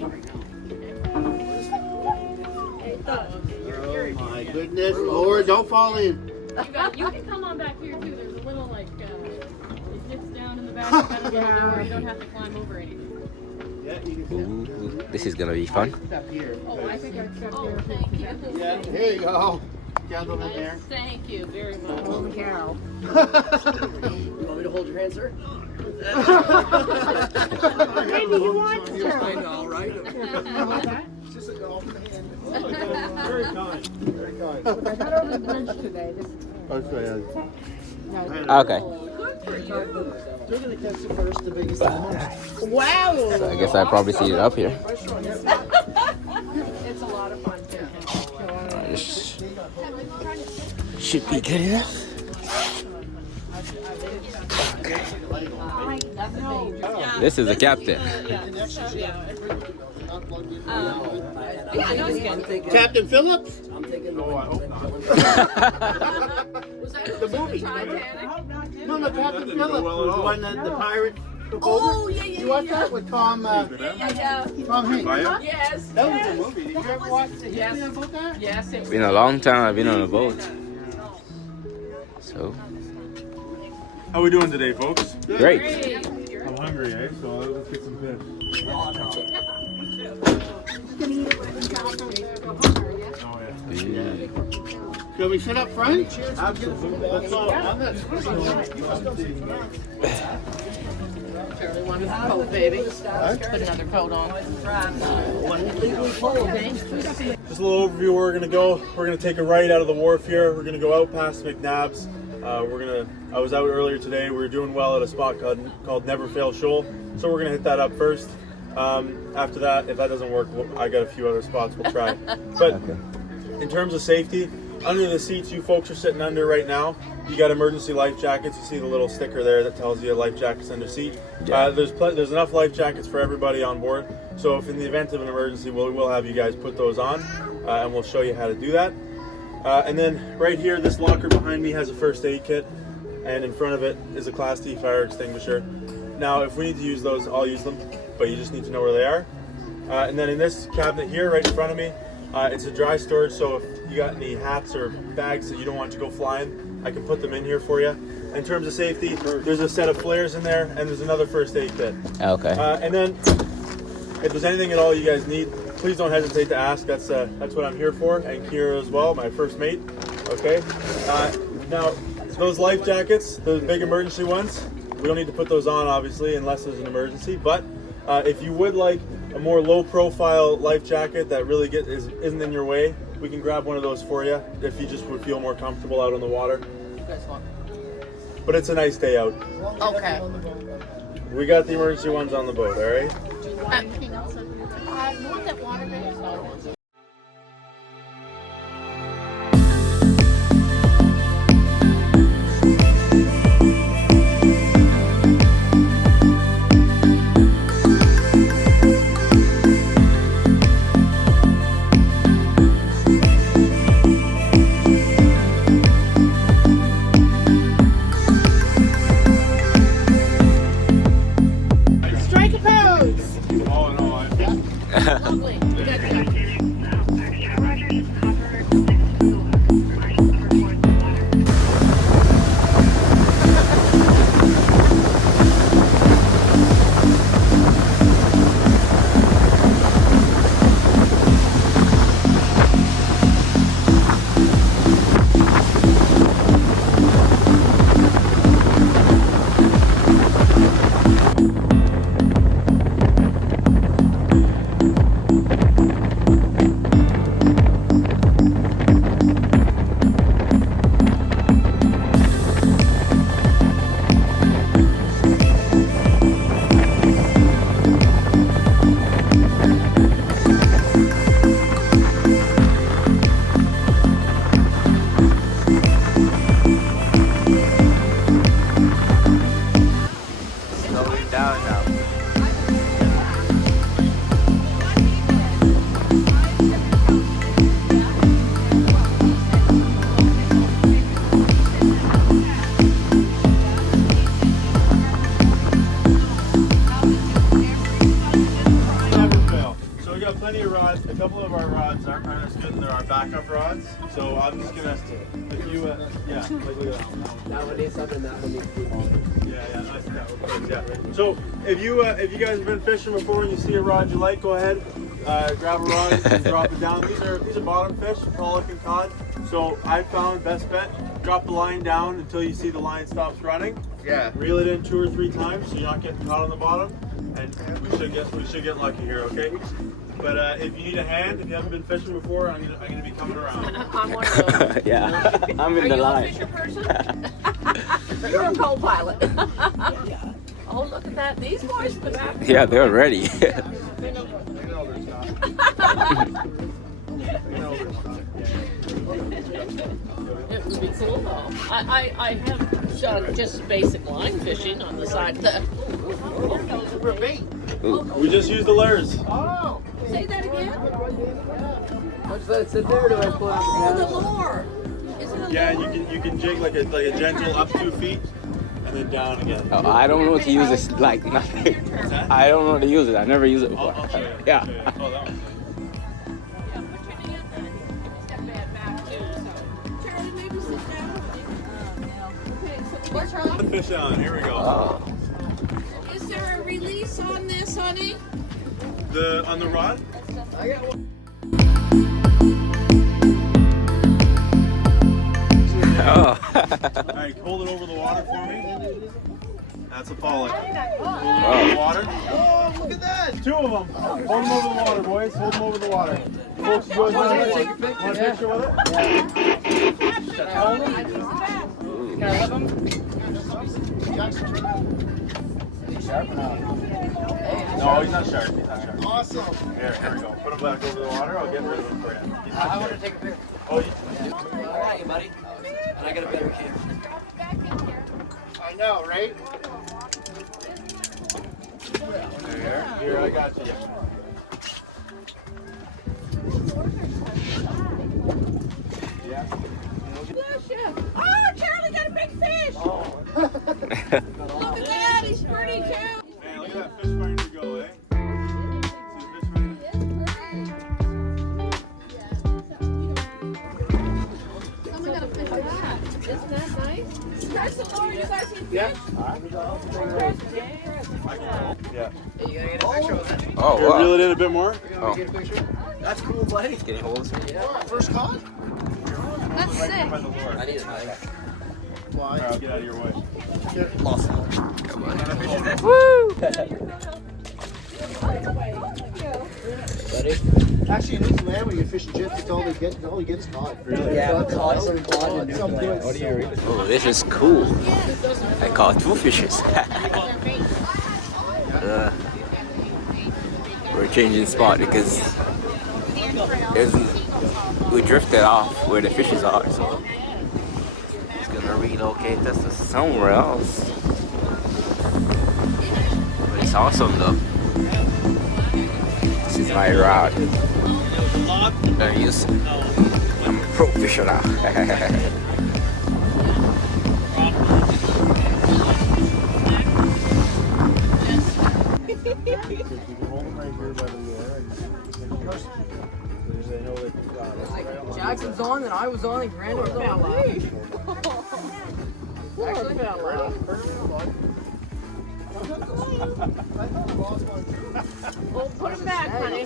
Oh my goodness, Lord, don't fall in. You can come on back here too. There's a little like it gets down in the back. Kind of door. You don't have to climb over anything. Ooh, this is gonna be fun. Oh, I think I stepped here. Thank you. Yeah, here you go. Gentlemen there. Thank you very much. Holy cow. You want me to hold your hand, sir? Maybe you want to. I know, right? Just a golf hand. Very kind. Very kind. I got over the bridge today. Okay. They're going to catch the first, the biggest, and the most. Wow. So I guess I probably see it up here. It's a lot of fun too. This should be good enough. Okay. This is the captain. I know he's good. Captain Phillips? I'm thinking, no, I hope not. Was that The movie. Titanic? No, Captain Phillips was the one that the pirate took over. Oh, yeah. You watched that with Tom, Yeah. Tom Hanks? Yes. That was a movie. Did you ever watch the history about that? Yes. It Been a long time I've been on a boat. So How we doing today, folks? great. I'm hungry, eh? So let's get some fish. Oh, yeah. Shall we sit up front? Charlie wanted a coat, baby. Put another coat on. Just a little overview where we're gonna go. We're gonna take a right out of the wharf here. We're gonna go out past McNabb's. I was out earlier today. We were doing well at a spot called Never Fail Shoal. So we're gonna hit that up first. After that, if that doesn't work, I got a few other spots we'll try. But in terms of safety, under the seats you folks are sitting under right now, you got emergency life jackets. You see the little sticker there that tells you life jackets under seat. There's enough life jackets for everybody on board. So if in the event of an emergency, we'll have you guys put those on, and we'll show you how to do that. And then right here, this locker behind me has a first aid kit, and in front of it is a Class D fire extinguisher. Now, if we need to use those, I'll use them, but you just need to know where they are. And then in this cabinet here, right in front of me, it's a dry storage, so if you got any hats or bags that you don't want to go flying, I can put them in here for you. In terms of safety, there's a set of flares in there, and there's another first aid kit. Okay. And then, if there's anything at all you guys need, please don't hesitate to ask. That's what I'm here for, and Kira as well, my first mate. Okay. Now, those life jackets, those big emergency ones, we don't need to put those on, obviously, unless there's an emergency. But if you would like a more low-profile life jacket that really isn't in your way, we can grab one of those for you if you just would feel more comfortable out on the water. But it's a nice day out. Okay. We got the emergency ones on the boat, all right? Anything else? One that water based. Strike a pose. Oh, no, Lovely. We got you. Slowing down now. Never fail. plenty of rods. A couple of our rods aren't as good, and they're our backup rods. So I'm just gonna, if you, yeah, like look at that one. That one needs something, that one needs to be. Yeah, nice. Yeah. So if you guys have been fishing before and you see a rod you like, go ahead, grab a rod and drop it down. These are bottom fish, pollock and cod. So I found best bet, drop the line down until you see the line stops running. Yeah. Reel it in 2 or 3 times so you're not getting caught on the bottom, and we should get lucky here, okay? But if you need a hand, if you haven't been fishing before, I'm gonna be coming around. I'm one of those. Yeah, I'm in Are the you a line. fisher person? You're a co-pilot. Oh, look at that. These boys in the back. Yeah, they're ready. You know there's not. You know there's not. It would be cool though. I have done just basic line fishing on the side of the. For bait. We just use the lures. Oh. Say that again? What's that sit there? Do I pull out Oh, the the lure. Is it a Yeah, lure? you can jig like a gentle up 2 feet and then down again. Oh, I don't know how to use this, like nothing. that? I don't know how to use it. I never used it before. I'll show you. Yeah. Oh, that one. Yeah, put your hand on it. Step back too, so. Charlie, maybe sit down. Okay, so what's wrong? Put the fish on. Here we go. Oh. Is there a release on this, honey? On the rod. I got one. Oh. All right, hold it over the water for me. That's a pollock. Hold it over the water. Oh, look at that. 2 of them. Hold them over the water, boys. Hold them over the water. Folks, you guys want to take a picture with it? Can I have them? No, he's not sharp. He's not sharp. Awesome. Here we go. Put him back over the water. I'll get rid of him for you. I want to take a picture. Oh, I got you, buddy. And I got a better camera. I know, right? here, I got you. Yeah. Oh, Charlie got a big fish! Look at that, he's pretty too. Hey, look at that fish finder go, eh? See the fish finder? Someone got a fish like that. Isn't that nice? Press the Lord, you guys see Yeah. fish? Yeah. Hey, you gotta get a picture of that. Oh, Here, reel wow. it in a bit more. You want me to get a picture? That's cool, buddy. Can you hold this? First caught? That's sick. By the Lord. I need a knife. Why? Alright, I'll get out of your way. Buddy? Actually, in Newfoundland, when you're fishing jigs, it's all you get is cod. Really? Yeah, cod, some cod in Some good. Newfoundland. Oh, this is cool. I caught 2 fishes. We're changing spot because we drifted off where the fishes are, so it's gonna relocate us to somewhere else. But it's awesome though. This is my route. I'm a pro fisher now. You can hold them right here by the lure and they know they can got it. Jackson's on, and I was on, and Grandma was on. Actually, found love. Well, put him back, honey.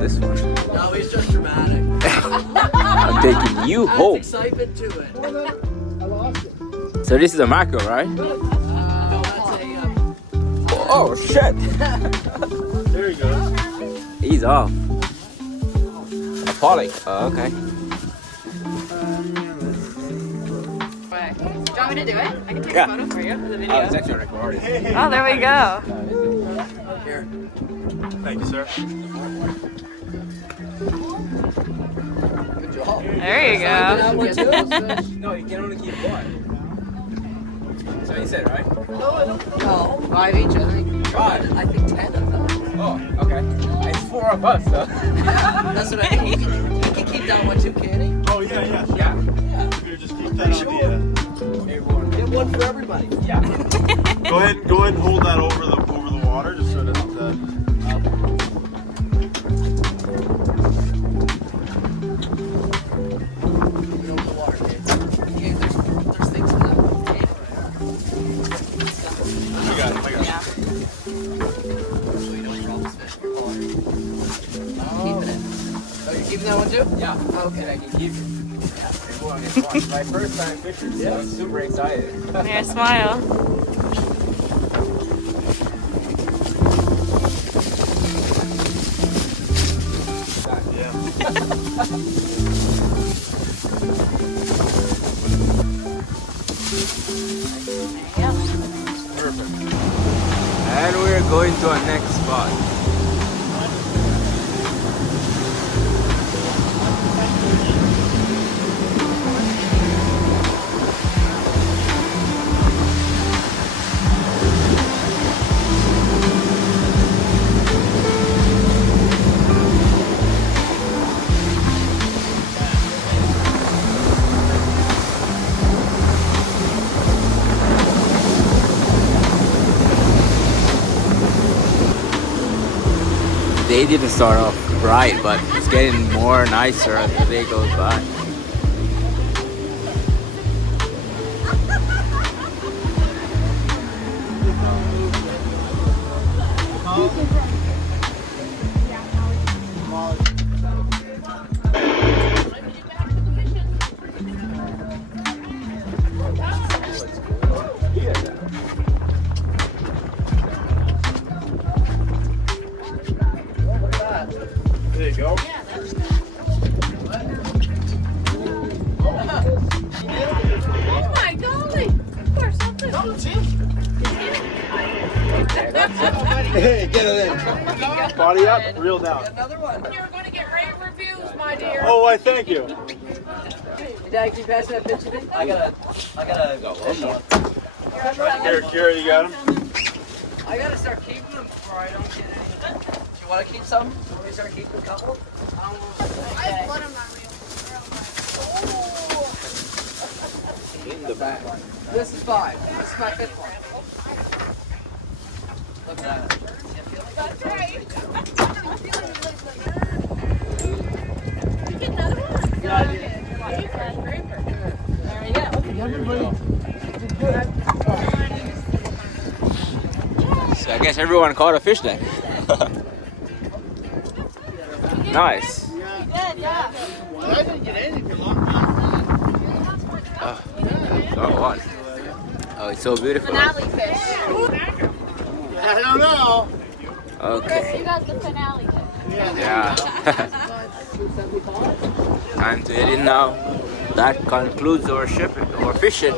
This one. No, he's just dramatic. I'm taking you Adds home. excitement to it. I lost it. So this is a mackerel, right? No, that's a. Oh shit! There he goes. He's off. A pollock. Oh, okay. Do you want me to do it? I can take Yeah. a photo for you for the Oh, video. it's actually recording. Oh, there we go. Here. Thank you, sir. Good job. There you go. That one too? No, you can only keep one. So you said, right? No, 5 each, I think. God. I think 10 of them. Oh, okay. It's 4 of us, so. That's what I mean. He can keep that one too, can he? Oh, yeah. Yeah. Here, just keep that on the Everyone. Get one for everybody. Yeah. Go ahead and hold that over the water, just so it doesn't. There's things in that. I got it. Yeah. So you don't drop this fish in your collar. Keeping it. Oh, you're keeping that one too? Yeah. Okay. I can keep it. It's my first time fishing, so I'm super excited. Yeah, smile. Perfect. And we're going to our next spot. They didn't start off bright, but it's getting more nicer as the day goes by. There you go. Oh my golly! Of course, something. Hey, get it in. Body up, reel down. Another one. You're going to get rave reviews, my dear. Oh, I thank you. Dad, can you pass that picture to me? I gotta fish on. Here, Kira, you got him? I gotta start keeping them before I don't get any. Do you want to keep some? Want me to start keeping a couple? In the back. This is 5. This is my 5th one. Look at that. That's right. You get another one? Good idea. There you go. So I guess everyone caught a fish then. Nice. I didn't get anything long. Oh, what? Oh, it's so beautiful. Finale fish. I don't know. Okay. You got the finale fish. Yeah. Time to head in now. That concludes our shipping, our fishing.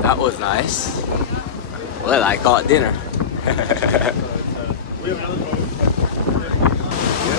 That was nice. Well, I caught dinner. Here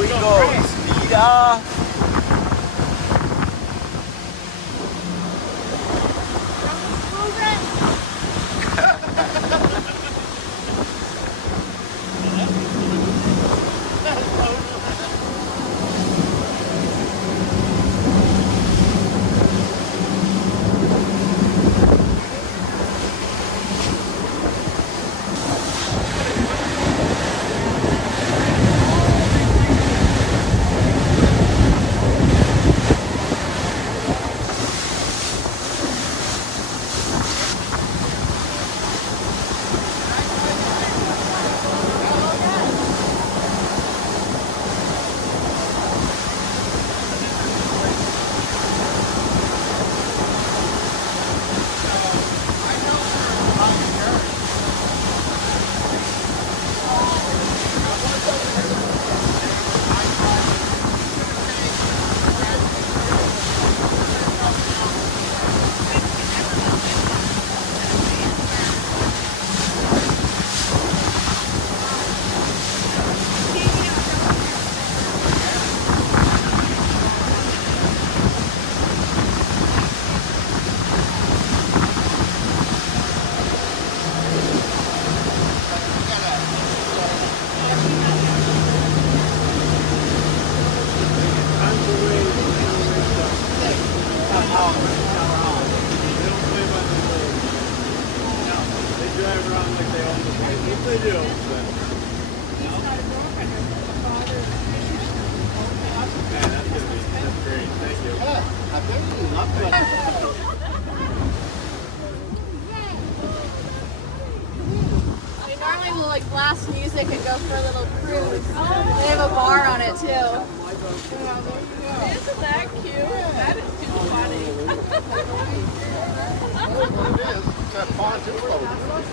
we go. Speed up. Normally we'll like blast music and go for a little cruise. They have a bar on it too. Isn't that cute? That is too funny. That pontoon boat.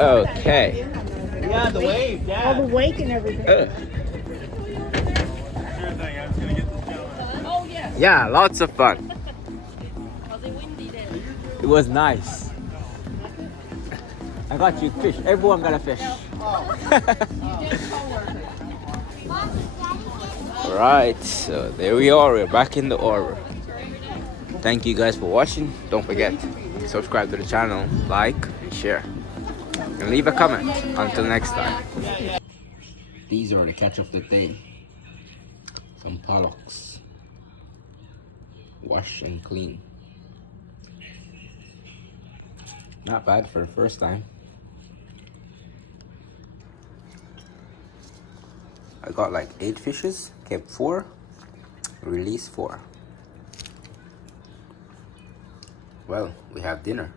Okay. Yeah, the wave, yeah. All the wake and everything. Sure thing. I was gonna get this gentleman. Oh yes. Yeah, lots of fun. Was it windy there? It was nice. I got you fish. Everyone got a fish. Right, so there we are. We're back in the order. Thank you guys for watching. Don't forget, subscribe to the channel, like, and share. And leave a comment. Until next time. These are the catch of the day. Some pollocks. Wash and clean. Not bad for the first time. I got like 8 fishes, kept 4, released 4. Well, we have dinner.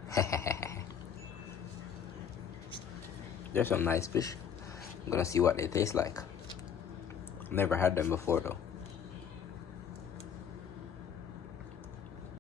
There's some nice fish. I'm gonna see what they taste like. Never had them before though.